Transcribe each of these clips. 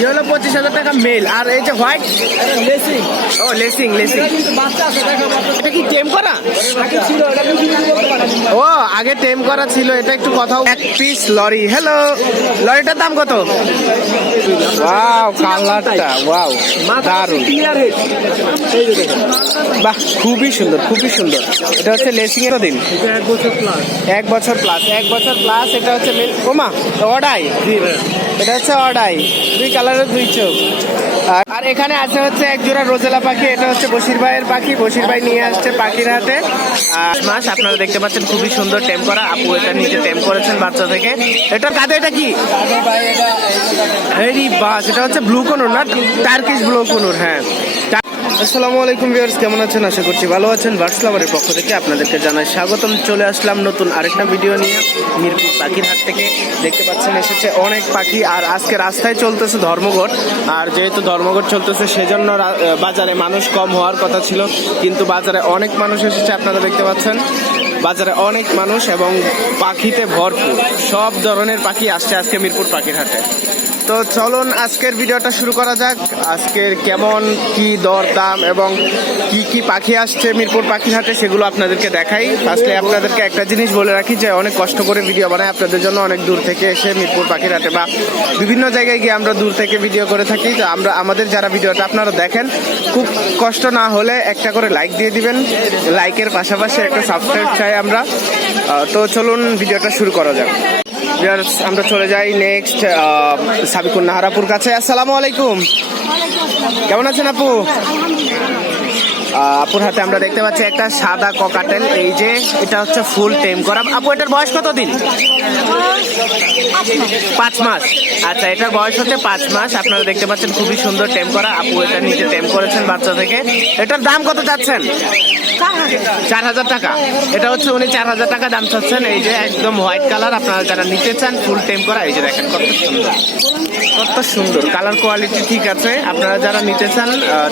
Yellow 25,000 টাকা mail. আর এই যে হোয়াইট লেসিং ও লেসিং লেসিং, কিন্তু বাচ্চা আছে দেখো বাচ্চা এটা কি টেম করা? আগে ছিল এটা কিন্তু বিক্রি করতে পারে না। ও আগে টেম করা ছিল, এটা একটু কথা। এক পিস লরি। হ্যালো, লরিটার দাম কত? ওয়াও কালারটা, ওয়াও দারুন, ক্লিয়ার হেড এই যে দেখো বাহ খুবই সুন্দর খুবই সুন্দর। এটা হচ্ছে লেসিং এর দিন এটা 1 বছর প্লাস। 1 বছর প্লাস, 1 বছর প্লাস। এটা হচ্ছে ওমা অডাই, জি ভাই এটা হচ্ছে অডাই, 2 কালারের 2 চোখ। আর এখানে আছে হচ্ছে এক জোড়া রোজেলা পাখি, এটা হচ্ছে বশির ভাইয়ের পাখি। বশির ভাই নিয়ে আসছে পাখির হাতে। আর মাস আপনারা দেখতে পাচ্ছেন খুবই সুন্দর টেম করা। আপু এটা নিজে টেম করেছেন বাচ্চা থেকে। এটা কাঁধে, এটা কি? ভাই এটা হেরি বাস, এটা হচ্ছে ব্লু কোনুর না, টার্কিশ ব্লু কোনুর। হ্যাঁ। আসসালামু আলাইকুম ভিউয়ার্স, কেমন আছেন? আশা করছি ভালো আছেন। বার্ডস লাভারের পক্ষ থেকে আপনাদেরকে জানাই স্বাগতম। চলে আসলাম নতুন আরেকটা ভিডিও নিয়ে মিরপুর পাখির হাট থেকে। দেখতে পাচ্ছেন এসেছে অনেক পাখি। আর আজকে রাস্তায় চলতেছে ধর্মঘট। আর যেহেতু ধর্মঘট চলতেছে সেজন্য বাজারে মানুষ কম হওয়ার কথা ছিল, কিন্তু বাজারে অনেক মানুষ এসেছে। আপনারা দেখতে পাচ্ছেন বাজারে অনেক মানুষ এবং পাখিতে ভরপুর। সব ধরনের পাখি আসছে আজকে মিরপুর পাখির হাটে। তো চলুন আজকের ভিডিওটা শুরু করা যাক। আজকের কেমন কি দর দাম এবং কি কি পাখি আসছে মিরপুর পাখির হাটে সেগুলো আপনাদেরকে দেখাই। ফার্স্টে আপনাদেরকে একটা জিনিস বলে রাখি যে অনেক কষ্ট করে ভিডিও বানাই আপনাদের জন্য। অনেক দূর থেকে এসে মিরপুর পাখির হাটে বা বিভিন্ন জায়গায় গিয়ে আমরা দূর থেকে ভিডিও করে থাকি। তো আমাদের যারা ভিডিওটা আপনারা দেখেন, খুব কষ্ট না হলে একটা করে লাইক দিয়ে দিবেন। লাইকের পাশাপাশি একটা সাবস্ক্রাইব চাই আমরা। তো চলুন ভিডিওটা শুরু করা যাক। আমরা চলে যাই নেক্সট সাবিকুন নাহারাপুর কাছে। আসসালামু আলাইকুম, কেমন আছেন আপু? আপুর হাতে আমরা দেখতে পাচ্ছি একটা সাদা ককাটেল। এই যে এটা হচ্ছে ফুল টেম করা। আপু এটার বয়স কত দিন? 5 মাস। আচ্ছা, এটার বয়স হচ্ছে 5 মাস। আপনারা দেখতে পাচ্ছেন খুবই সুন্দর টেম করা। আপু এটা নিজে টেম করেছেন বাচ্চা থেকে। এটার দাম কত চাচ্ছেন? 4,000 টাকা। এটা হচ্ছে উনি 4,000 টাকা দাম চাচ্ছেন। এই যে একদম হোয়াইট কালার। আপনারা যারা নিতে চান ফুল টেম করা, এই যে দেখেন কত সুন্দর, কত সুন্দর কালার কোয়ালিটি। ঠিক আছে, আপনারা যারা নিতে চান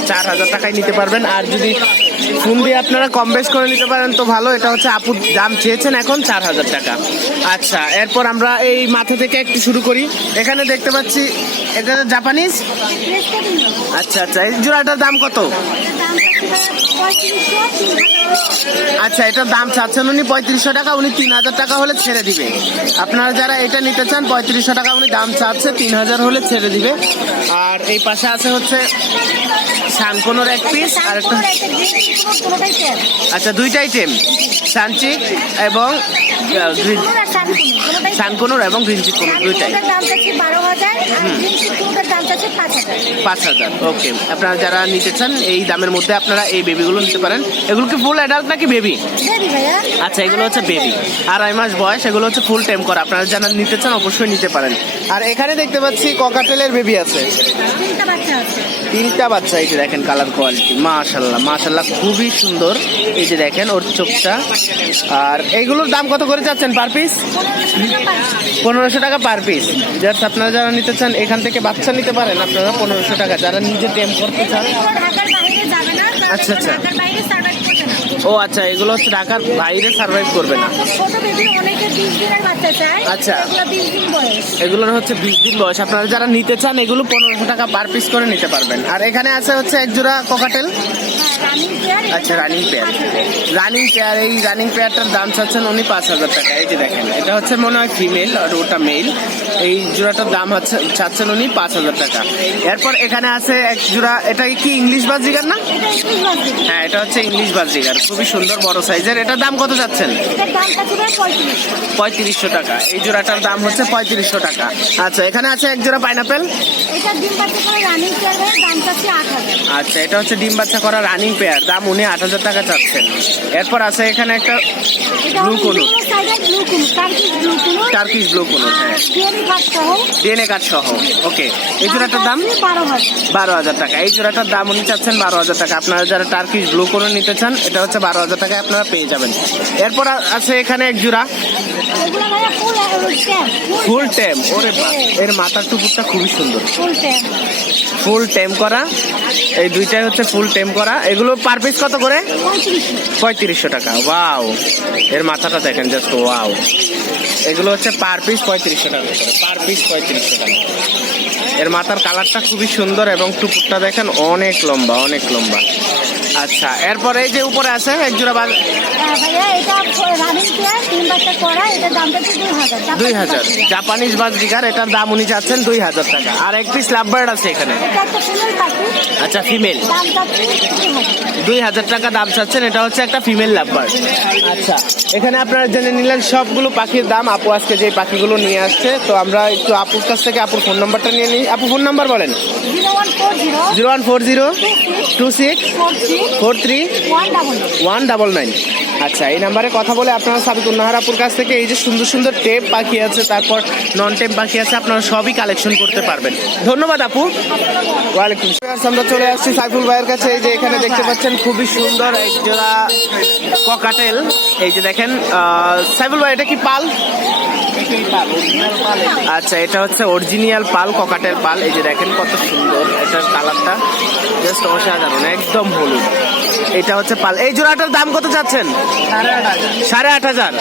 4,000 টাকায় নিতে পারবেন। আর যদি ফোন দিয়ে আপনারা কম বেশ করে নিতে পারেন তো ভালো। এটা হচ্ছে আপুর দাম চেয়েছেন এখন 4,000 টাকা। আচ্ছা, এরপর আমরা এই মাথা থেকে একটু শুরু করি। এখানে দেখতে পাচ্ছি এটা জাপানিজ। আচ্ছা আচ্ছা, এই জোড়াটার দাম কত? আচ্ছা, এটার দাম চাচ্ছেন উনি 3500 টাকা। উনি 3,000 টাকা হলে ছেড়ে দিবে। আপনারা যারা এটা নিতে চান 3500 টাকা উনি দাম চাচ্ছে, 3,000 হলে ছেড়ে দিবে। আর এই পাশে আছে হচ্ছে সানকোনোর এক পিস আর একটা। আচ্ছা, দুইটাই টেম, সানচিক এবং সানকোনোর এবং গ্রিনচিক কোনোর দুইটাই। 5,000। ওকে, আপনারা যারা নিতে চান এই দামের মধ্যে আপনারা এই বেবিগুলো নিতে পারেন। এগুলো কি ফুল অ্যাডাল্ট নাকি বেবি? আচ্ছা, এগুলো হচ্ছে বেবি, 2.5 মাস বয়স। এগুলো হচ্ছে ফুল টেম করা। আপনারা যারা নিতে চান অবশ্যই নিতে পারেন। আর এখানে দেখতে পাচ্ছি ককাটেলের বেবি আছে, 3টা বাচ্চা। এই যে দেখেন কালার কোয়ালিটি, মাশাল্লাহ মাশাল্লাহ খুবই সুন্দর। এই যে দেখেন ওর চোখটা। আর এইগুলোর দাম কত করে যাচ্ছেন পার পিস? 1500 টাকা পার পিস। জাস্ট আপনারা যারা নিতে চান এখান থেকে বাচ্চা নিতে পারেন আপনারা 1500 টাকা, যারা নিজে টেম করতে চান। আচ্ছা আচ্ছা, ও আচ্ছা, এগুলো হচ্ছে ঢাকার বাইরে সার্ভাইভ করবে না। আচ্ছা, এগুলোর হচ্ছে 20 দিন বয়স। আপনারা যারা নিতে চান এগুলো 1500 টাকা পার পিস করে নিতে পারবেন। আর এখানে আছে হচ্ছে এক জোড়া ককাটেল। আচ্ছা, রানিং পেয়ার। রানিং পেয়ার, এই রানিং পেয়ারটার দাম চাচ্ছেন উনি 5,000 টাকা। এই যে দেখেন এটা হচ্ছে মনে হয় ফিমেল আর ওটা মেল। এই জোড়াটার দাম হচ্ছে চাচ্ছেন উনি 5,000 টাকা। এরপর এখানে আছে এক জোড়া, এটা কি ইংলিশ বাজিগার না? হ্যাঁ, এটা হচ্ছে ইংলিশ বাজিগার, খুবই সুন্দর বড় সাইজের। এটার দাম কত চাচ্ছেন? 3500 টাকা। এই জোড়াটার দাম হচ্ছে 3500 টাকা। আচ্ছা, এখানে আছে এক জোড়া পাইনাপেল। আচ্ছা, এটা হচ্ছে ডিম বাচ্চা করা রানিং পেয়ার, দাম উনি 8,000 টাকা চাচ্ছেন। এরপর আছে এখানে একটা ব্লু কোনু, টার্কিশ ব্লু কোনু। হ্যাঁ, ডিএনএ কার্ড সহ। ওকে, এই জোড়াটার দাম 12,000 টাকা। এই জোড়াটার দাম উনি চাচ্ছেন 12,000 টাকা। আপনারা যারা টার্কিশ ব্লু কোনু নিতে চান এটা হচ্ছে 12,000 টাকায় আপনারা পেয়ে যাবেন। এরপর আছে এখানে এক জোড়া ফুল টেম। ওরে বাহ, এর মাথার টুকুরটা খুবই সুন্দর, ফুল টেম করা। এই দুইটাই হচ্ছে ফুল টেম করা। এগুলো পার পিস কত করে? 3500 টাকা। ওয়াও, এর মাথাটা দেখেন জাস্ট ওয়াও। এগুলো হচ্ছে পার পিস 3500 টাকা করে, পার পিস 3500 টাকা। এর মাথার কালারটা খুবই সুন্দর এবং টুকুরটা দেখেন অনেক লম্বা, অনেক লম্বা। আচ্ছা, এরপরে এই যে উপরে আছে এক জোড়া ভাইয়া এটা রানিং পেয়ার 3 বাচ্চা করা, এটার দামটা হচ্ছে 2000। 2000 জাপানিজ বাজরিকার, এটার দাম উনি চাচ্ছেন 2000 টাকা। আর এক পিস লাভবার্ড আছে এখানে। এটা একটা ফিমেল পাখি, আচ্ছা, ফিমেল, দাম চাচ্ছি 2000। 2000 টাকা দাম চাচ্ছেন। এটা হচ্ছে একটা ফিমেল লাভবার্ড। আচ্ছা, এখানে আপনারা জেনে নিলেন সবগুলো পাখির দাম। আপু আজকে যে পাখিগুলো নিয়ে আসছে, তো আমরা একটু আপুর কাছ থেকে আপুর ফোন নাম্বারটা নিয়ে নিই। আপু ফোন নাম্বার বলেন। 0140 26 43 199। 199। আচ্ছা, এই নাম্বারে কথা বলে আপনারা সাবিকুন নাহার আপুর কাছ থেকে এই যে সুন্দর সুন্দর টেপ পাখি আছে, তারপর নন টেপ পাখি আছে, আপনারা সবই কালেকশন করতে পারবেন। ধন্যবাদ আপু। ওয়ালাইকুম আসসালাম। আমরা চলে আসছি সাইফুল ভাইয়ের কাছে। এই যে এখানে দেখতে পাচ্ছেন খুবই সুন্দর এক জোড়া ককাটেল। এই যে দেখেন সাইফুল ভাই, এটা কি পাল? আচ্ছা, এটা হচ্ছে অরিজিনাল পাল, ককাটেল পাল। এই যে দেখেন কত সুন্দর, এটার কালারটা জাস্ট অসাধারণ, একদম হলুদ। এটা হচ্ছে পাল। এই জোড়াটার দাম কত চাচ্ছেন? 8,500।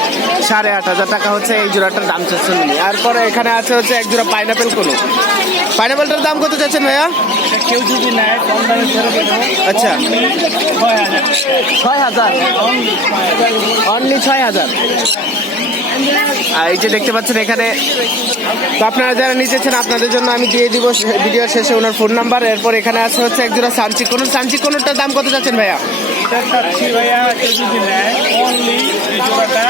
8,500 টাকা হচ্ছে এই জোড়াটার দাম চাচ্ছেন উনি। এরপরে এখানে আছে হচ্ছে এক জোড়া পাইনাপেল কোনো। পাইনাপেলটার দাম কত চাচ্ছেন ভাইয়া? কেউ যদি নেয় কম দামে ছেড়ে দেবো। আচ্ছা, 6,000। 6,000, অনলি 6,000। আর এই যে দেখতে পাচ্ছেন এখানে, তো আপনারা যারা নিতেছেন আপনাদের জন্য আমি দিয়ে দিব ভিডিওর শেষে ওনার ফোন নাম্বার। এরপর এখানে আছে হচ্ছে এক জোড়া সানচি কোনোর। সানচি কোনোরটার দাম কত যাচ্ছেন ভাইয়া? এটা চাচ্ছি ভাইয়া কেউ যদি নেয় অনলি এই জোড়াটা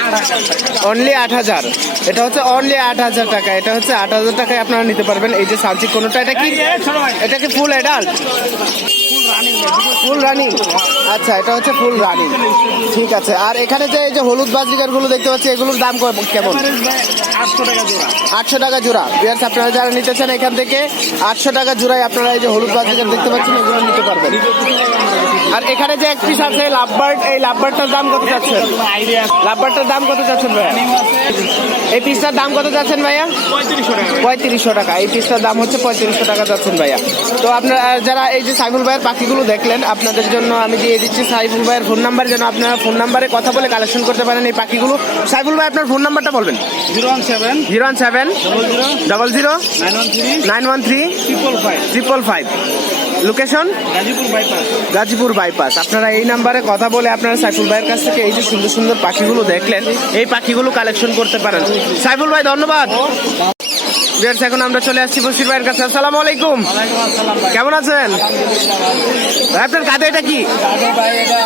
8,000 টাকা। অনলি 8,000। এটা হচ্ছে অনলি 8,000 টাকা। এটা হচ্ছে 8,000 টাকায় আপনারা নিতে পারবেন এই যে সানচি কোনোটা। এটা কি, এটা কি ফুল অ্যাডাল্ট? Full running. আচ্ছা, এটা হচ্ছে ফুল রানিং। ঠিক আছে। আর এখানে যে এই যে হলুদ বাজরিকার গুলো দেখতে পাচ্ছি, এগুলোর দাম কেমন? 800 টাকা জোড়া। 800 টাকা জোড়া। বিয়ার্স, আপনারা যারা নিতে চান এখান থেকে 800 টাকা জোড়ায় আপনারা এই যে হলুদ বাজরিকার দেখতে পাচ্ছেন, এগুলো নিতে পারবেন। আর এখানে যে এক পিস আছে লাভবার্ড, এই লাভবার্ডটার দাম কত চাচ্ছেন? লাভবার্ডটার দাম কত চাচ্ছেন ভাইয়া? এই পিসটার দাম কত যাচ্ছেন ভাইয়া? 3500 টাকা। 3500 টাকা। এই পিসটার দাম হচ্ছে 3500 টাকা যাচ্ছেন ভাইয়া। তো আপনারা যারা এই যে সাইফুল ভাইয়ের পাখিগুলো দেখলেন, আপনাদের জন্য আমি দিয়ে দিচ্ছি সাইফুল ভাইয়ের ফোন নাম্বার, যেন আপনারা ফোন নাম্বারে কথা বলে কালেকশন করতে পারেন এই পাখিগুলো। সাইফুল ভাই, আপনার ফোন নাম্বারটা বলবেন। 017 017 00 913 913 555 555। Location Gazipur bypass. Gazipur bypass. আপনারা এই নাম্বারে কথা বলে আপনারা সাইফুল ভাইয়ের কাছ থেকে এই যে সুন্দর সুন্দর পাখিগুলো দেখলেন, এই পাখিগুলো কালেকশন করতে পারেন। সাইফুল ভাই, ধন্যবাদ। ভিউয়ার্স, এখন আমরা চলে আসছি বশির ভাইয়ের কাছে। আসসালামু আলাইকুম, ওয়ালাইকুম আসসালাম ভাই। কেমন আছেন ভাই? আপনার কাঁধে এটা কি? আগে ভাই এটা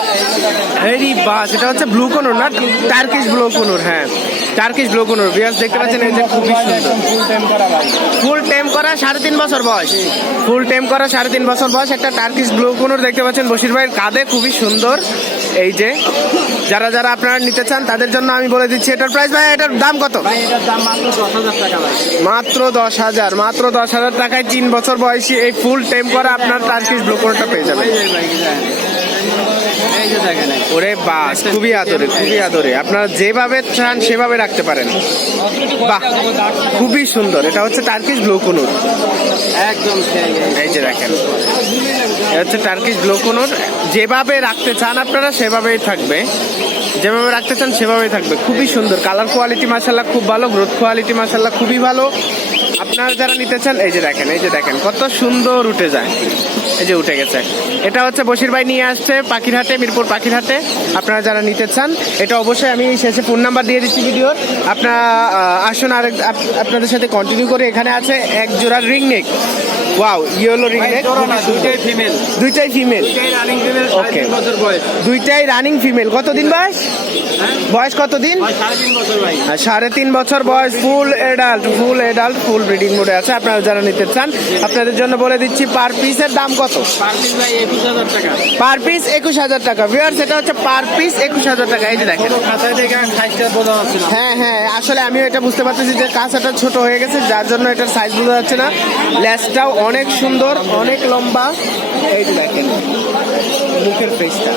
এই বাস, এটা হচ্ছে ব্লু কোনোর না, টার্কিশ ব্লু কোনোর। হ্যাঁ, টার্কিশ ব্লু কোনোর। ভিউয়ার্স, দেখতে পাচ্ছেন এই যে খুবই সুন্দর ফুল টাইম করা ভাই। ফুল টেম করা 3.5 বছর বয়স। ফুল টেম করা 3.5 বছর বয়স একটা টার্কিশ ব্লু কোনোর দেখতে পাচ্ছেন বশির ভাইয়ের কাঁধে, খুবই সুন্দর। এই যে যারা যারা আপনারা নিতে চান তাদের জন্য আমি বলে দিচ্ছি এটার প্রাইস। ভাই, এটার দাম কত? ভাই এটার দাম মাত্র 10,000 টাকা ভাই। মাত্র 10,000। মাত্র 10,000 টাকায় 3 বছর বয়সী এই ফুল টেম করা আপনার টার্কিশ ব্লু কোনোরটা পেয়ে যাবেন। এই যে দেখেন ওরে বাস, খুবই আদরে, খুবই আদরে। আপনারা যেভাবে চান সেভাবে রাখতে পারেন। বাহ, খুবই সুন্দর। এটা হচ্ছে টার্কিশ ব্লু কোনোর। একদম সেই এই যে দেখেন, এটা হচ্ছে টার্কিশ ব্লু কোনোর। যেভাবে রাখতে চান আপনারা সেভাবেই থাকবে, যেভাবে রাখতে চান সেভাবেই থাকবে। খুবই সুন্দর। কালার কোয়ালিটি মাশাআল্লাহ খুব ভালো, গ্রোথ কোয়ালিটি মাশাআল্লাহ খুবই ভালো। আপনারা যারা নিতে চান এই যে দেখেন, এই যে দেখেন কত সুন্দর উঠে যায়। এই যে উঠে গেছে। এটা হচ্ছে বশির ভাই নিয়ে আসছে পাখিরহাটে, মিরপুর পাখিরহাটে। আপনারা যারা নিতে চান, এটা অবশ্যই আমি শেষে ফোন নাম্বার দিয়ে দিচ্ছি ভিডিওর। আপনারা আসুন, আর আপনাদের সাথে কন্টিনিউ করে। এখানে আছে এক জোড়া ring neck. Wow, yellow ring neck, দুইটাই ফিমেল। দুইটাই ফিমেল। দুইটাই রানিং ফিমেল। Okay. 3.5 বছর বয়স। দুইটাই রানিং ফিমেল। কতদিন বয়স? বয়স কতদিন? 3.5 বছর ভাই। 3.5 বছর বয়স। ফুল এডাল্ট, ফুল এডাল্ট, ফুল ব্রিডিং মোডে আছে। আপনারা যারা নিতে চান আপনাদের জন্য বলে দিচ্ছি পার পিসের দাম কত? পার পিস ভাই 21,000 টাকা। পার পিস 21,000 টাকা। ভিউয়ার্স, এটা হচ্ছে পার পিস 21,000 টাকা। এই যে দেখেন। খাতায় দেখে সাইজটা বোঝা যাচ্ছে না। হ্যাঁ হ্যাঁ, আসলে আমিও এটা বুঝতে পারতেছি যে কাঁচাটা ছোট হয়ে গেছে, যার জন্য এটার সাইজ বোঝা যাচ্ছে না। লেজটাও অনেক সুন্দর, অনেক লম্বা। এই যে দেখেন মুখের ফেসটা।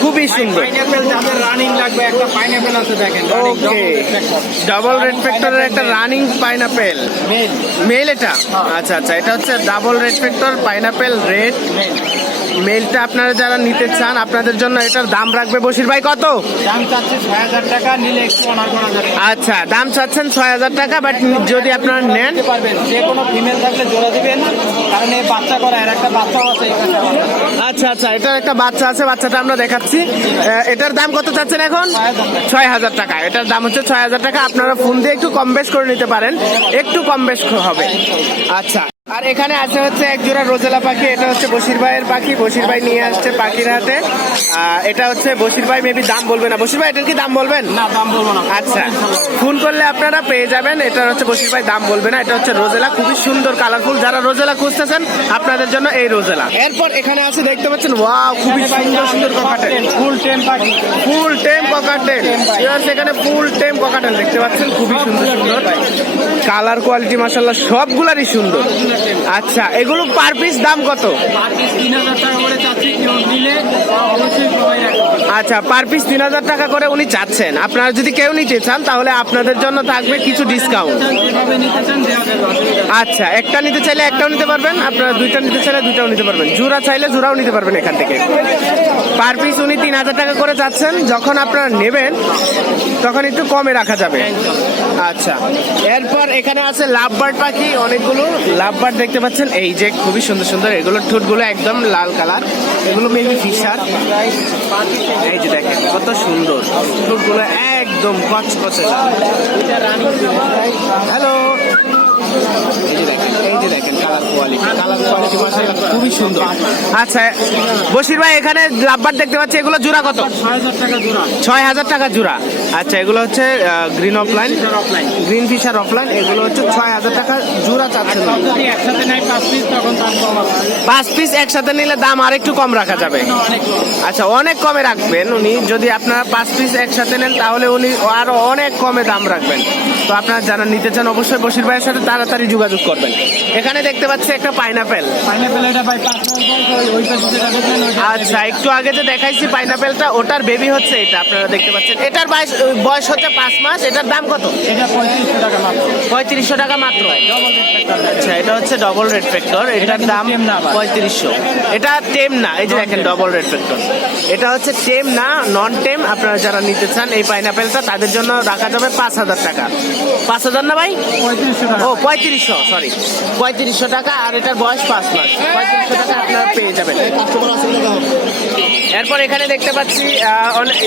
খুবই সুন্দর। পাইনাপেল যাদের রানিং লাগবে, একটা পাইনাপেল আছে দেখেন, ওকে, ডাবল রেড ফ্যাক্টরের একটা রানিং পাইনাপেল মেল মেল এটা। আচ্ছা আচ্ছা, এটা হচ্ছে double red factor pineapple red মেলটা। আপনারা যারা নিতে চান আপনাদের জন্য এটার দাম রাখবে বশির ভাই কত? দাম চাচ্ছে 6,000 টাকা, নিলে একটু অনার করা যাবে। আচ্ছা, দাম চাচ্ছেন 6,000 টাকা, বাট যদি আপনারা নেন নিতে পারবেন, যে কোনো ফিমেল থাকলে জোড়া দিবেন, কারণ এই বাচ্চা করে আর একটা বাচ্চাও আছে এই কাছে আমার। আচ্ছা আচ্ছা, এটার একটা বাচ্চা আছে, বাচ্চাটা আমরা দেখাচ্ছি। এটার দাম কত চাচ্ছেন এখন? 6,000 টাকা। এটার দাম হচ্ছে 6,000 টাকা। আপনারা ফোন দিয়ে একটু কম বেশ করে নিতে পারেন, একটু কম বেশ হবে। আচ্ছা, আর এখানে আছে হচ্ছে এক জোড়া রোজেলা পাখি। এটা হচ্ছে বশির ভাইয়ের পাখি, বশির ভাই নিয়ে আসছে পাখির হাতে। এটা হচ্ছে বশির ভাই মেবি দাম বলবে না। বশির ভাই এটার কি দাম বলবেন? না, দাম বলবো না। আচ্ছা, ফোন করলে আপনারা পেয়ে যাবেন। এটা হচ্ছে বশির ভাই দাম বলবে না। এটা হচ্ছে রোজেলা, খুবই সুন্দর কালারফুল। যারা রোজেলা খুঁজতেছেন আপনাদের জন্য এই রোজেলা। এরপর এখানে আছে, দেখতে পাচ্ছেন, ওয়াও, খুবই সুন্দর সুন্দর ককাটেল, ফুল টেম পাখি, ফুল টেম ককাটেল। এখানে ফুল টেম ককাটেল দেখতে পাচ্ছেন, খুবই সুন্দর সুন্দর কালার, কোয়ালিটি মাশাআল্লাহ সবগুলারই সুন্দর। আচ্ছা, এগুলো পার পিস দাম কত? 3,000 টাকা করে চাচ্ছি, কেউ নিলে অবশ্যই সবাই রাখবে। আচ্ছা, পার পিস 3,000 টাকা করে উনি চাচ্ছেন। আপনারা যদি কেউ নিতে চান তাহলে আপনাদের জন্য থাকবে কিছু ডিসকাউন্ট। যেভাবে নিতে চান দেওয়া যাবে, অসুবিধা নেই। আচ্ছা, একটা নিতে চাইলে একটাও নিতে পারবেন, আপনারা দুইটা নিতে চাইলে দুইটাও নিতে পারবেন, জোড়া চাইলে জোড়াও নিতে পারবেন এখান থেকে। পার পিস উনি 3,000 টাকা করে চাচ্ছেন। যখন আপনারা নেবেন তখন একটু কমে রাখা যাবে। আচ্ছা, এরপর এখানে আছে লাভবার্ড পাখি, অনেকগুলো লাভবার্ড দেখতে পাচ্ছেন। এই যে খুবই সুন্দর সুন্দর, এগুলোর ঠোঁটগুলো একদম লাল কালার, এগুলো মেবি ফিশার। এই যে দেখেন কত সুন্দর ঠোঁটগুলো, একদম কচকচে লাল। হ্যালো, এই যে দেখেন কালার কোয়ালিটি মাশাআল্লাহ খুবই সুন্দর। আচ্ছা বশির ভাই, এখানে লাভবার্ড দেখতে পাচ্ছি, এগুলো জোড়া কত? 6,000 টাকা জোড়া। 6,000 টাকা জোড়া। আচ্ছা, এগুলো হচ্ছে green offline, green fisher offline, এগুলো হচ্ছে 6,000 টাকা জোড়া চাচ্ছেন। যদি একসাথে নেয় 5 পিস, তখন দাম কম আছে। 5 পিস একসাথে নিলে দাম আর একটু কম রাখা যাবে। অনেক আচ্ছা, অনেক কমে রাখবেন উনি। যদি আপনারা 5 পিস একসাথে নেন তাহলে উনি আরো অনেক কমে দাম রাখবেন। তো আপনারা যারা নিতে চান অবশ্যই বশির ভাইয়ের সাথে তাড়াতাড়ি যোগাযোগ করবেন। এখানে দেখতে পাচ্ছি একটা পাইনাপেল। পাইনাপেল এটা ভাই 5 মাস বয়স, ওই পাশে যেটা দেখলেন ওইটা। আচ্ছা, একটু আগে যে দেখাইছি পাইনাপেলটা, ওটার বেবি হচ্ছে এটা, আপনারা দেখতে পাচ্ছেন। এটার বয়স হচ্ছে 5 মাস। এটার দাম কত? এটা 3500 টাকা মাত্র। 3500 টাকা মাত্র। আচ্ছা, এটা হচ্ছে ডবল রেড ফ্যাক্টর, এটার দাম টেম না আবার। 3500। এটা টেম না, এই যে দেখেন ডবল রেড ফ্যাক্টর, এটা হচ্ছে টেম না, নন টেম। আপনারা যারা নিতে চান এই পাইনাপেলটা, তাদের জন্য রাখা যাবে 5,000 টাকা। 5,000 না ভাই? 3500 টাকা। ও 3500, সরি, 3500 টাকা। আর এটার বয়স 5 মাস, 3500 টাকা আপনারা পেয়ে যাবেন। এরপর এখানে দেখতে পাচ্ছি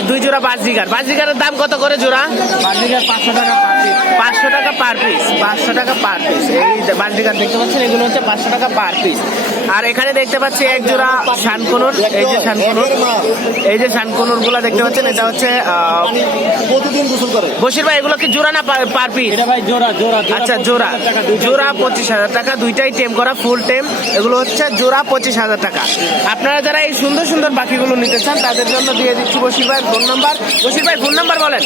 2 জোড়া বাজরিগার। বাজরিগারের দাম কত করে জোড়া? বাজিকার 500 টাকা পার পিস। 500 টাকা পার পিস, 500 টাকা পার পিস। এই বাজরিগার দেখতে পাচ্ছেন, এগুলো হচ্ছে 500 টাকা পার পিস। আর এখানে দেখতে পাচ্ছি এক জোড়া শানকনুর। এই যে শানকনুর, এই যে শানকনুর গুলা দেখতে পাচ্ছেন, এটা হচ্ছে প্রতিদিন গোসল করে। বশির ভাই, এগুলো কি জোড়া না পার পিস? এটা ভাই জোড়া জোড়া। আচ্ছা, জোড়া, জোড়া 25,000 টাকা, দুইটাই টেম করা, ফুল টেম। এগুলো হচ্ছে জোড়া 25,000 টাকা। আপনারা যারা এই সুন্দর সুন্দর পাখিগুলো নিতে চান তাদের জন্য দিয়ে দিচ্ছি বশির ভাই ফোন নাম্বার। বশির ভাই ফোন নাম্বার বলেন।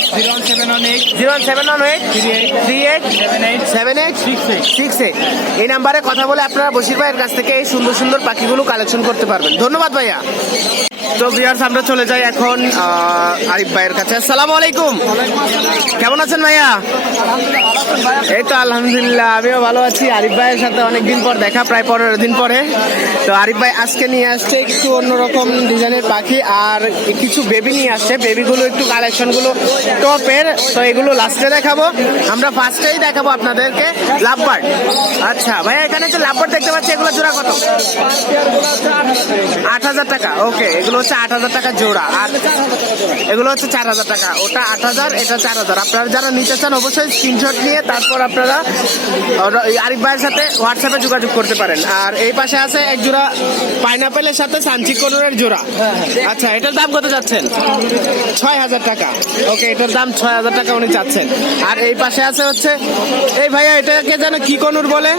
07138387868 এই নাম্বারে কথা বলে আপনারা বশির ভাইয়ের কাছ থেকে এই সুন্দর সুন্দর পাখিগুলো কালেকশন করতে পারবেন। ধন্যবাদ ভাইয়া। তো ভিউয়ার্স, আমরা চলে যাই এখন আরিফ ভাইয়ের কাছে। আসসালামু আলাইকুম, কেমন আছেন ভাইয়া? এই তো আলহামদুলিল্লাহ, আমিও ভালো আছি। আরিফ ভাইয়ের সাথে অনেকদিন পর দেখা, প্রায় 15 দিন পরে। তো আরিফ ভাই আজকে নিয়ে আসছে একটু অন্যরকম ডিজাইনের পাখি, আর কিছু বেবি নিয়ে আসছে। বেবিগুলো একটু কালেকশনগুলো টপের, তো এগুলো লাস্টে দেখাবো। আমরা ফার্স্টেই দেখাবো আপনাদেরকে লাভবার্ড। আচ্ছা ভাইয়া, এখানে যে লাভবার্ড দেখতে পাচ্ছি, এগুলো জোড়া কত? 8,000 টাকা। ওকে, এগুলো হচ্ছে 8,000 টাকা জোড়া। আর এগুলো হচ্ছে 4,000 টাকা। ওটা 8,000, এটা 4,000। আপনারা যারা নিতে চান অবশ্যই স্ক্রিনশট নিয়ে তারপর আপনারা আরিফ ভাইয়ের সাথে হোয়াটসঅ্যাপে যোগাযোগ করতে পারেন। আর এই পাশে আছে এক জোড়া পাইনাপেলের সাথে সানচি কোনোরের জোড়া। আচ্ছা, এটার দাম কত চাচ্ছেন? 6,000 টাকা। ওকে, এটার দাম 6,000 টাকা উনি চাচ্ছেন। আর এই পাশে আছে হচ্ছে এই ভাইয়া, এটাকে যেন কি কোনুর বলে?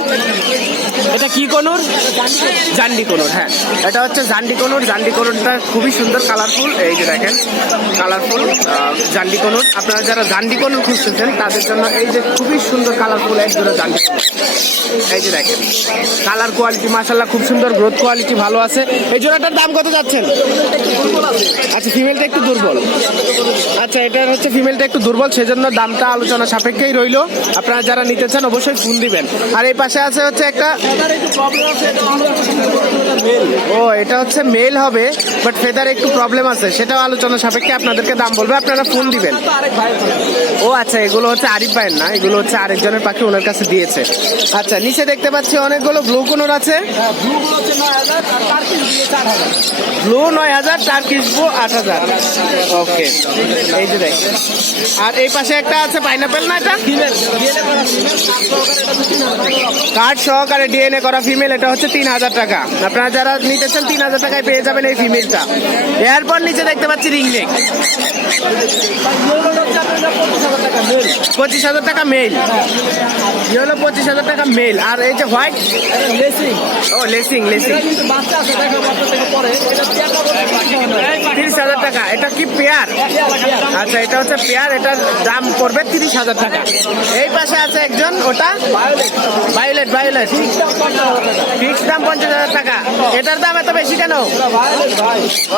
এটা কি কোনুর? জান্ডি কোনুর, হ্যাঁ এটা হচ্ছে জান্ডি কোনুর। জান্ডি কোনুরটা খুবই সুন্দর, কালারফুল। এই যে দেখেন কালারফুল জান্ডি কোনুর। আপনারা যারা জান্ডি কোনুর খুঁজতেছেন তাদের জন্য এই যে খুবই সুন্দর কালারফুল এক জোড়া জান্ডি কোনুর। এই যে দেখেন কালার কোয়ালিটি মাশাআল্লাহ খুব সুন্দর, গ্রোথ কোয়ালিটি ভালো আছে। এই জোড়াটার দাম কত যাচ্ছেন? আচ্ছা ফিমেলটা একটু দুর্বল। আচ্ছা এটার হচ্ছে ফিমেলটা একটু দুর্বল, সেজন্য দামটা আলোচনা সাপেক্ষেই রইলো। আপনারা যারা নিতে চান অবশ্যই ফোন দিবেন। আর এই পাশে আছে হচ্ছে একটা, ও এটা হচ্ছে মেল হবে বাট ফেদার একটু প্রবলেম আছে, সেটাও আলোচনা সাপেক্ষে আপনাদেরকে দাম বলবে, আপনারা ফোন দিবেন। ও আচ্ছা এগুলো হচ্ছে আরিফ ভাইয়ের না, এগুলো হচ্ছে আরেকজনের পাখি ওনার কাছে দিয়েছে। আচ্ছা নিচে দেখতে পাচ্ছি অনেকগুলো ব্লু কোনোর আছে। Blue 9000, Turkish blue 8000। ওকে এই যে দেখ, আর এই পাশে একটা আছে পাইনাপেল না, এটা কার্ড সহকারে ডিএনএ করা ফিমেল, এটা হচ্ছে 3000 টাকা। আপনারা যারা নিতে চান 3000 টাকায় পেয়ে যাবেন এই ফিমেলটা। এরপর নিচে দেখতে পাচ্ছি রিংনেক, 25,000 টাকা মেল। হলো 25,000 টাকা মেল। আর এই যে হোয়াইট ও লেসিং 30,000 টাকা। এটা কি পেয়ার? আচ্ছা এটা হচ্ছে পেয়ার, এটার দাম পড়বে 30,000 টাকা। এই পাশে আছে একজন, ওটা ভায়োলেট ফিক্স দাম 50,000 টাকা। এটার দাম এত বেশি কেন?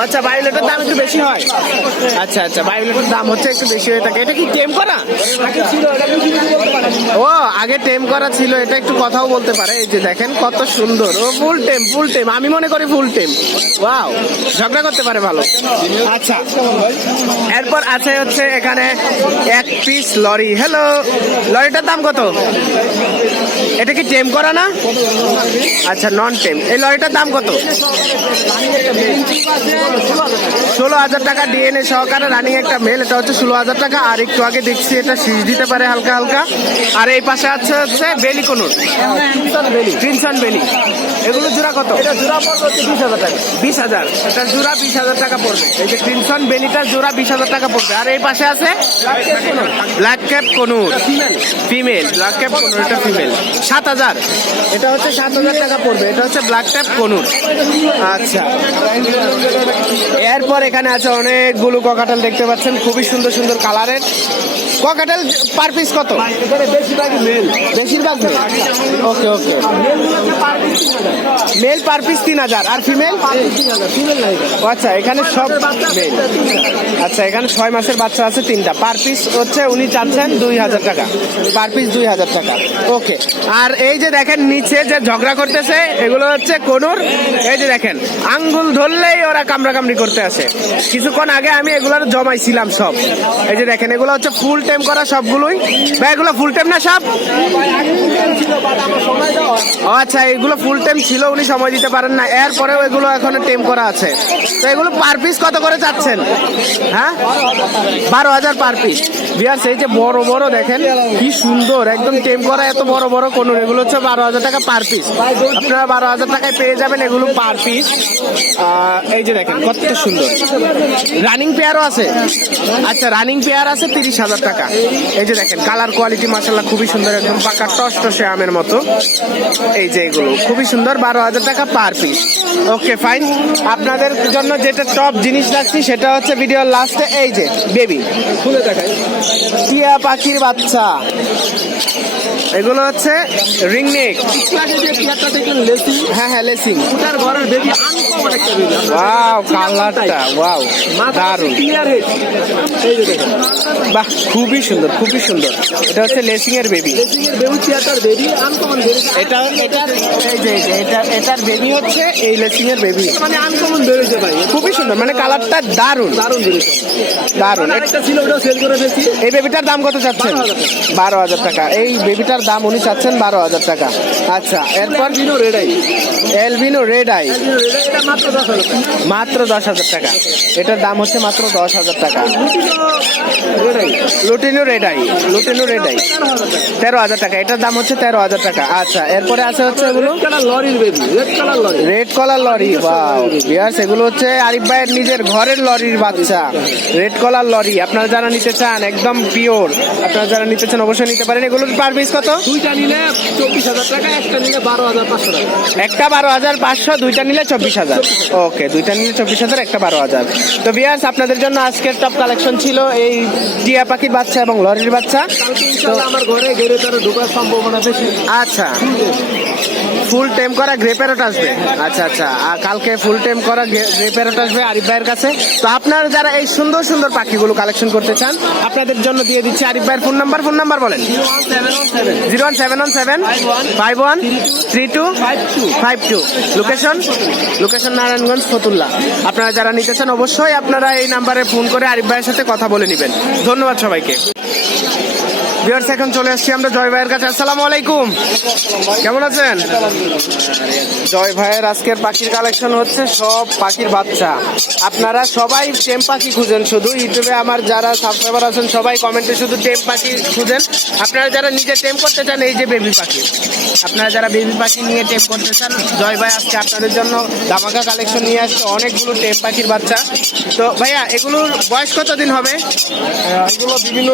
আচ্ছা ভায়োলেটের দাম একটু বেশি হয়। আচ্ছা ভায়োলেটের দাম হচ্ছে একটু বেশি হয়ে থাকে। এটা কি টেম করা? ও আগে টেম করা ছিল, এটা একটু কথাও বলতে পারে। এই যে দেখেন কত সুন্দর, ও ফুল টেম, আমি মনে করি ফুল টেম। ওয়াও, ঝগড়া করতে পারে ভালো। আচ্ছা এরপর আছে হচ্ছে এখানে এক পিস লরি। হ্যালো, লরিটার দাম কত? এটা কি টেম করা না? আচ্ছা নন টেম। এই লরিটার দাম কত? 16,000 টাকা ডিএনএ সহকারে রানিং একটা মেল, এটা হচ্ছে 16,000 টাকা। আর একটু আগে দেখছি এটা শীষ দিতে পারে হালকা হালকা। আর এই পাশে আছে হচ্ছে বেলি কোনুর, ক্রিমসন বেলি। এগুলো জোড়া কত? এটা জোড়া পড়বে 20,000 টাকা। 20,000, এটা জোড়া 20,000 টাকা পড়বে। এই যে ক্রিমসন বেলিটার জোড়া 20,000 টাকা পড়বে। আর এই পাশে আছে black cap কোনুর female, black cap কোনুর, এটা ফিমেল 7,000। এটা হচ্ছে 7,000 টাকা পড়বে। এটা হচ্ছে ব্ল্যাক ক্যাপ কোনুর। আচ্ছা এরপর এখানে আছে অনেকগুলো ককাটেল দেখতে পাচ্ছেন, খুবই সুন্দর সুন্দর কালারের ককাটেল। পার পিস কত? বেশিরভাগ mail. Okay male per piece 3,000। আর ফিমেল? আচ্ছা এখানে সব মেল। আচ্ছা এখানে 6 মাসের বাচ্চা আছে 3টা। পার পিস হচ্ছে উনি চাচ্ছেন 2,000 টাকা, পার পিস 2,000 টাকা। ওকে আর এই যে দেখেন নিচে যে ঝগড়া করতেছে এগুলো হচ্ছে কোনুর। এই যে দেখেন আঙ্গুল ধরলেই ওরা কামড়াকামড়ি করতে আসে। কিছুক্ষণ আগে আমি এগুলোর জমাইছিলাম সব। এই যে দেখেন এগুলো হচ্ছে ফুল টাইম করা সবগুলোই। ভাই এগুলো ফুল টাইম না সব? ও আচ্ছা এগুলো ফুল টাইম ছিল, উনি সময় দিতে পারেন না, এরপরেও এগুলো এখন টেম করা আছে। তো এগুলো পার পিস কত করে চাচ্ছেন? হ্যাঁ 12,000 পার পিস। বিয়ার এই যে বড় বড় দেখেন কি সুন্দর, একদম টেম করা এত বড় বড় কোনুর, এগুলো হচ্ছে 12,000 টাকা পার পিস। আপনারা 12,000 টাকায় পেয়ে যাবেন এগুলো পার পিস। এই যে দেখেন কত সুন্দর, রানিং পেয়ারও আছে। আচ্ছা রানিং পেয়ার আছে 30,000 টাকা। এই যে দেখেন কালার কোয়ালিটি মাশাআল্লাহ খুবই সুন্দর, একদম পাকা টসটসে আমের মতো। এই যে এগুলো খুবই সুন্দর, 12,000 টাকা পার পিস। Okay fine. আপনাদের জন্য যেটা টপ জিনিস রাখছি সেটা হচ্ছে ভিডিওর লাস্টে এই যে বেবি খুলে দেখাই, টিয়া পাখির বাচ্চা। এগুলো হচ্ছে রিংনেক। হ্যাঁ লেসিং। ওয়াও কালারটা, ওয়াও দারুন, বাহ খুবই সুন্দর। এটা হচ্ছে লেসিং এর বেবি। এটার বেবি হচ্ছে এই লেসিং এর বেবি, মানে আনকমন বেরোচ্ছে ভাই, খুবই সুন্দর, মানে কালারটা দারুন। এই বেবিটার দাম কত চাচ্ছেন? 12,000 টাকা। এই বেবিটার দাম উনি চাচ্ছেন 12,000 টাকা। আচ্ছা এরপর এলবিনো রেড আই মাত্র 10,000 টাকা। এটার দাম হচ্ছে মাত্র 10,000 টাকা। লুটিনো রেড আই 13,000 টাকা। এটার দাম হচ্ছে 13,000 টাকা। আচ্ছা এরপরে আছে হচ্ছে এগুলো রেড কলার লরি। ওয়াও ভিউয়ার্স এগুলো হচ্ছে আরিফ ভাইয়ের নিজের ঘরের লরির বাচ্চা, রেড কলার লরি। আপনারা যারা নিতে চান একদম পিওর, আপনারা যারা নিতে চান অবশ্যই নিতে পারেন। এগুলোর পার পিস কত? কত? দুইটা নিলে 24,000 টাকা, একটা নিলে 12,500 টাকা। একটা 12,500, দুইটা নিলে 24,000। ওকে, দুইটা নিলে 24,000, একটা 12,000। তো ভিউয়ার্স, আপনাদের জন্য আজকের টপ কালেকশন ছিল এই টিয়া পাখির বাচ্চা এবং লরির বাচ্চা। কালকে ইনশাআল্লাহ আমার ঘরে গেড়ে তারা ঢোকার সম্ভাবনা বেশি। আচ্ছা, ফুল টাইম করা গ্রে প্যারট আসবে। আচ্ছা আচ্ছা, আর কালকে ফুল টাইম করা গ্রে প্যারট আসবে আরিফ ভাইয়ের কাছে। তো আপনারা যারা এই সুন্দর সুন্দর পাখিগুলো কালেকশন করতে চান, আপনাদের জন্য দিয়ে দিচ্ছি আরিফ ভাইয়ের ফোন নাম্বার বলেন। 0171751323252। লোকেশন নারায়ণগঞ্জ ফতুল্লা। আপনারা যারা নিতে চান অবশ্যই আপনারা এই নাম্বারে ফোন করে আরিফ ভাইয়ের সাথে কথা বলে নেবেন। ধন্যবাদ সবাইকে। ভিউয়ার্স, এখন চলে আসছি আমরা জয় ভাইয়ের কাছে। আসসালামু আলাইকুম, কেমন আছেন? জয় ভাইয়ের আজকের পাখির কালেকশন হচ্ছে সব পাখির বাচ্চা। আপনারা সবাই টেম পাখি খুঁজেন, শুধু ইউটিউবে আমার যারা সাবস্ক্রাইবার আছেন সবাই কমেন্টে শুধু টেম পাখি খুঁজেন। আপনারা যারা নিজে টেম করতে চান, এই যে বেবি পাখি, আপনারা যারা বেবি পাখি নিয়ে টেম করতে চান, জয় ভাই আজকে আপনাদের জন্য ধামাকা কালেকশন নিয়ে আসছে অনেকগুলো টেম পাখির বাচ্চা। তো ভাইয়া, এগুলোর বয়স কতদিন হবে? এগুলো বিভিন্ন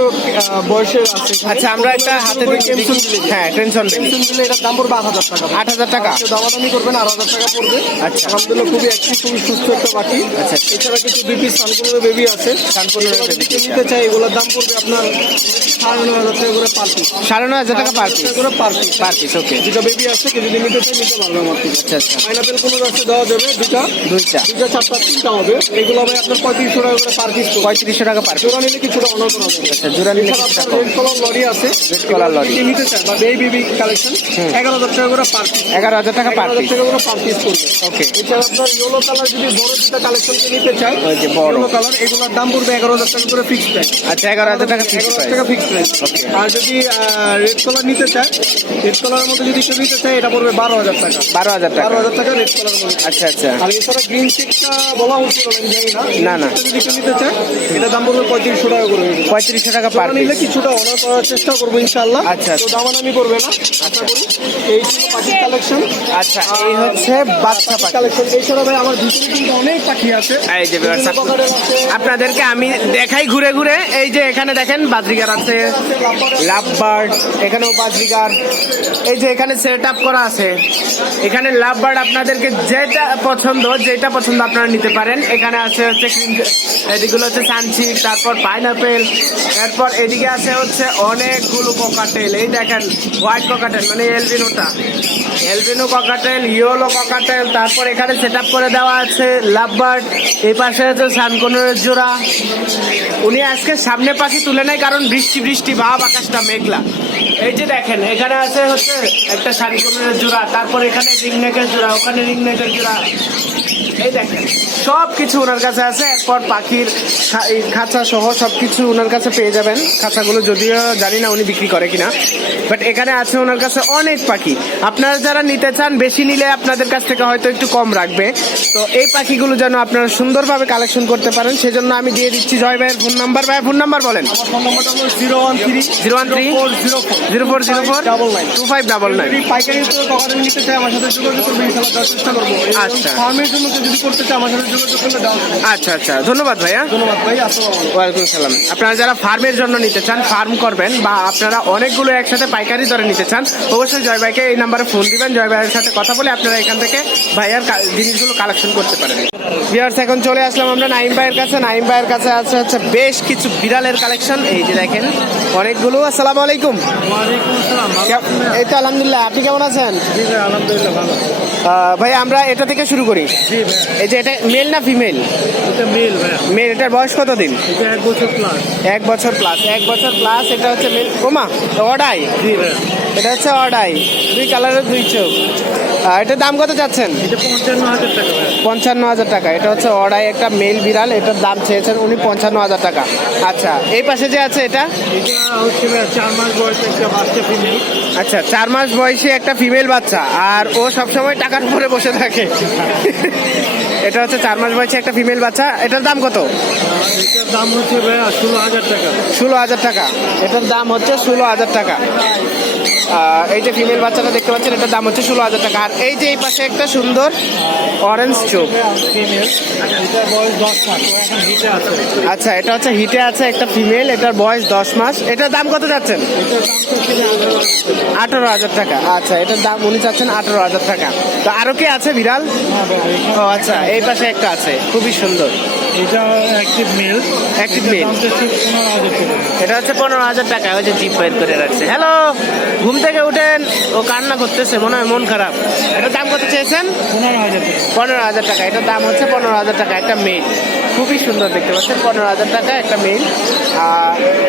বয়সের আছে। আচ্ছা, আমরা একটা হাতে টেনশন দিলে, হ্যাঁ টেনশন দিলে এটার দাম পড়বে 8,000 টাকা। 8,000 টাকা দামাদামি করবেন, 8,000 টাকা পড়বে। আচ্ছা, আলহামদুলিল্লাহ খুবই অ্যাক্টিভ, খুবই সুস্থ একটা পাখি। আচ্ছা, এছাড়া কিছু বিপি সানকুলোর বেবি আছে। সানকুলোর বেবি নিতে চাই, এগুলোর দাম পড়বে আপনার 9,500 টাকা করে পার পিস। 9,500 টাকা পার পিস করে পার পিস। ওকে। দুটো বেবি আছে, কেউ যদি নিতে চাই নিতে পারবে আমার থেকে। আচ্ছা আচ্ছা, পাইনাপেল কোনো রাস্তায় দেওয়া যাবে দুইটা, 4টা 3টা হবে। এগুলো ভাই আপনার 3500 টাকা করে পার পিস। 3500 টাকা পার পিস। জোড়া নিলে কিছুটা অনার করা যাবে। আচ্ছা, জোড়া নিলে আপনার রেড কালার লরি আছে, রেড কালার লরি নিতে চাই বা এই বেবি কালেকশন 11,000 টাকা করে পার পিস। 11,000 টাকা পার 11,000 পিস। টাকা করে পার পিস পড়বে। ওকে। এছাড়া আপনার ইয়েলো কালার যদি বড় দুটা কালেকশন নিতে চাই, ওই যে বড় ইয়েলো কালার, এগুলোর দাম পড়বে 11,000 টাকা করে ফিক্সড প্রাইস। আচ্ছা, 11,000 টাকা ফিক্স 11,000 প্রাইস। টাকা ফিক্সড প্রাইস। ওকে। আর যদি রেড কালার নিতে চায়, রেড কালারের মধ্যে যদি কেউ নিতে চায়, এটা পড়বে 12,000 টাকা। 12,000 টাকা। 12,000 টাকা রেড কালার মধ্যে। আচ্ছা আচ্ছা, আর এছাড়া গ্রিন চেকটা বলা হচ্ছিল আমি জানি না, না। যদি কেউ নিতে চায়, এটা দাম পড়বে 3500 টাকা করে। 3500 টাকা পার জোড়া নিলে পিস। কিছুটা অনার করার চেষ্টা করবো ইনশাআল্লাহ। আচ্ছা। তো দামাদামি করবে না, আশা করি। এই ছিল পাখির কালেকশন। আচ্ছা, এই হচ্ছে বাচ্চা পাখি কালেকশন। এছাড়া ভাই আমার ভিতরে কিন্তু অনেক পাখি আছে। এই যে viewers, বিভিন্ন প্রকারের আছে। আপনাদেরকে আমি দেখাই ঘুরে ঘুরে। এই যে এখানে দেখেন বাজরিগার আছে, লাভবার্ড, এখানেও বাজরিগার। এই যে এখানে সেট আপ করা আছে, এখানে লাভবার্ড। আপনাদেরকে যেটা পছন্দ আপনারা নিতে পারেন। এখানে আছে হচ্ছে এদিকগুলো হচ্ছে সানচিক, তারপর পাইনাপেল, এরপর এদিকে আছে হচ্ছে অনেকগুলো ককাটেল। এই দেখেন হোয়াইট ককাটেল, মানে এলবিনো ককাটেল, ইয়েলো ককাটেল। তারপর এখানে সেট আপ করে দেওয়া আছে লাভবার্ড। এই পাশে হচ্ছে সানকোনের জোড়া। উনি আজকে সামনে পাখি তুলে নেয় কারণ বৃষ্টি ভাব, আকাশটা মেঘলা। এই যে দেখেন এখানে আছে হচ্ছে একটা সানকোনের জোড়া, তারপর এখানে রিংনেকের জোড়া, ওখানে রিংনেকের জোড়া। এই দেখেন সব কিছু ওনার কাছে আছে। এরপর পাখির খাঁচা সহ সব কিছু ওনার কাছে পেয়ে যাবেন। খাঁচাগুলো যদিও জানি না উনি বিক্রি করে কিনা, বাট এখানে আছে ওনার কাছে অনেক পাখি। আপনারা যারা নিতে চান, বেশি নিলে আপনাদের কাছ থেকে হয়তো একটু কম রাখবে। তো এই পাখিগুলো যেন আপনারা সুন্দরভাবে কালেকশন করতে পারেন, সেজন্য আমি দিয়ে দিচ্ছি জয় ভাইয়ের ফোন নাম্বার। ভাইয়ের ফোন নাম্বার বলেন। আমার ফোন নাম্বারটা হলো 01304042599। যদি পাইকারি হিসেবে কখনো নিতে চাই, আমার সাথে যোগাযোগ করবে, ইনশাআল্লাহ দেওয়ার চেষ্টা করবো। আচ্ছা। ফার্মের জন্য কেউ যদি করতে চায়, আমার সাথে যোগাযোগ করলে দেওয়া যাবে। আচ্ছা আচ্ছা, ধন্যবাদ ভাইয়া। ধন্যবাদ ভাই, আসসালামু আলাইকুম। ওয়ালাইকুম সালাম। আপনারা যারা ফার্মের জন্য নিতে চান, ফার্ম করবেন, বা আপনারা অনেকগুলো একসাথে পাইকারি দরে নিতে চান, অবশ্যই জয় ভাইকে এই নাম্বারে ফোন দিবেন। জয় ভাইয়ের সাথে কথা বলে আপনারা এখান থেকে ভাইয়ার জিনিসগুলো কালেকশন করতে পারেন। ভিউয়ার্স, এখন চলে আসলাম আমরা নাইম ভাইয়ের কাছে। নাইম ভাইয়ের কাছে আছে হচ্ছে বেশ কিছু বিড়ালের কালেকশন। এই যে দেখেন অনেকগুলো। আসসালামু আলাইকুম। ওয়ালাইকুম আসসালাম। এই তো আলহামদুলিল্লাহ, আপনি কেমন আছেন? জি ভাই, আলহামদুলিল্লাহ ভালো। ভাই আমরা এটা থেকে শুরু করি। জি ভাই, এই যে এটা মেল না ফিমেল? এটা মেল ভাই। মেল। এটার বয়স কত দিন? এটা 1 বছর প্লাস। 1 বছর প্লাস। 1 বছর প্লাস। এটা হচ্ছে মেল। ওমা, অডাই। জি ভাই, এটা হচ্ছে অডাই, 2 কালারের 2 চোখ। এটার দাম কত চাচ্ছেন? এটা 55,000 টাকা ভাই। 55,000 টাকা। এটা হচ্ছে অডাই একটা মেল বিড়াল। এটার দাম চেয়েছেন উনি 55,000 টাকা। আচ্ছা, এই পাশে যে আছে এটা? এটা হচ্ছে ভাই 4 মাস বয়সে একটা বাচ্চা ফিমেল। আচ্ছা, 4 মাস বয়সী একটা ফিমেল বাচ্চা, আর ও সবসময় টাকার উপরে বসে থাকে। এটা হচ্ছে 4 মাস বয়সী একটা ফিমেল বাচ্চা। এটার দাম কত? এটার দাম হচ্ছে ভাই 16,000 টাকা। 16,000 টাকা। এটার দাম হচ্ছে 16,000 টাকা। এই যে ফিমেল বাচ্চাটা দেখতে পাচ্ছেন, এটার দাম হচ্ছে 16,000 টাকা। আর এই যে এই পাশে একটা সুন্দর অরেঞ্জ চোখ, ফিমেল, এটা বয়স 10 মাস, ও এখন হিটে আছে। আচ্ছা এটা হচ্ছে হিটে আছে একটা ফিমেল, এটার বয়স 10 মাস। এটার দাম কত যাচ্ছেন? এটার দাম তো ছিল 18,000 টাকা। আচ্ছা এটার দাম উনি চাচ্ছেন 18,000 টাকা। তো আরো কি আছে বিড়াল? ও আচ্ছা, এই পাশে একটা আছে, খুবই সুন্দর। এটা অ্যাক্টিভ মেল, Active male। দাম তো 15,000 টাকা। এটা হচ্ছে 15,000 টাকা। ওই যে জিপ বাইর করে রাখছে। হ্যালো, ঘুম থেকে উঠেন, ও কান্না করতেছে, মনে হয় মন খারাপ। এটার দাম কত চেয়েছেন? 15,000 টাকা। 15,000 টাকা। এটার দাম হচ্ছে 15,000 টাকা, একটা মেল। খুবই সুন্দর দেখতে পাচ্ছেন, 15,000 টাকা একটা মেল।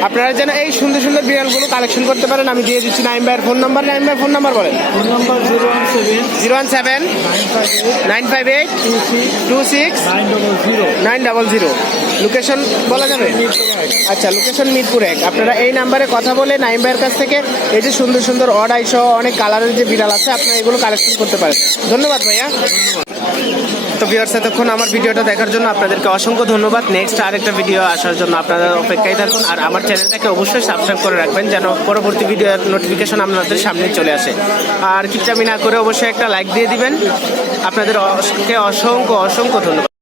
আপনারা যেন এই সুন্দর সুন্দর বিড়ালগুলো কালেকশন করতে পারেন, আমি দিয়ে দিচ্ছি নাইম ভাইয়ের ফোন নাম্বার। নাইম ভাইয়ের ফোন নাম্বার বলেন। Phone number 017 017 958 26 900। 900। লোকেশন বলা যাবে? আচ্ছা, লোকেশন মিরপুর 1। আপনারা এই নাম্বারে কথা বলে নাইম ভাইয়ের কাছ থেকে এই যে সুন্দর সুন্দর অর্ডার সহ অনেক কালারের যে বিড়াল আছে, আপনারা এগুলো কালেকশন করতে পারেন। ধন্যবাদ ভাইয়া। তো ভিউয়ার্স, এতক্ষণ আমার ভিডিওটা দেখার জন্য আপনাদেরকে অসংখ্য ধন্যবাদ। নেক্সট আরেকটা ভিডিও আসার জন্য আপনারা অপেক্ষায় থাকুন। আর আমার চ্যানেলটাকে অবশ্যই সাবস্ক্রাইব করে রাখবেন, যেন পরবর্তী ভিডিওর নোটিফিকেশন আপনাদের সামনে চলে আসে। আর কিচ্ছামি না করে অবশ্যই একটা লাইক দিয়ে দিবেন। আপনাদের অসংখ্য অসংখ্য ধন্যবাদ।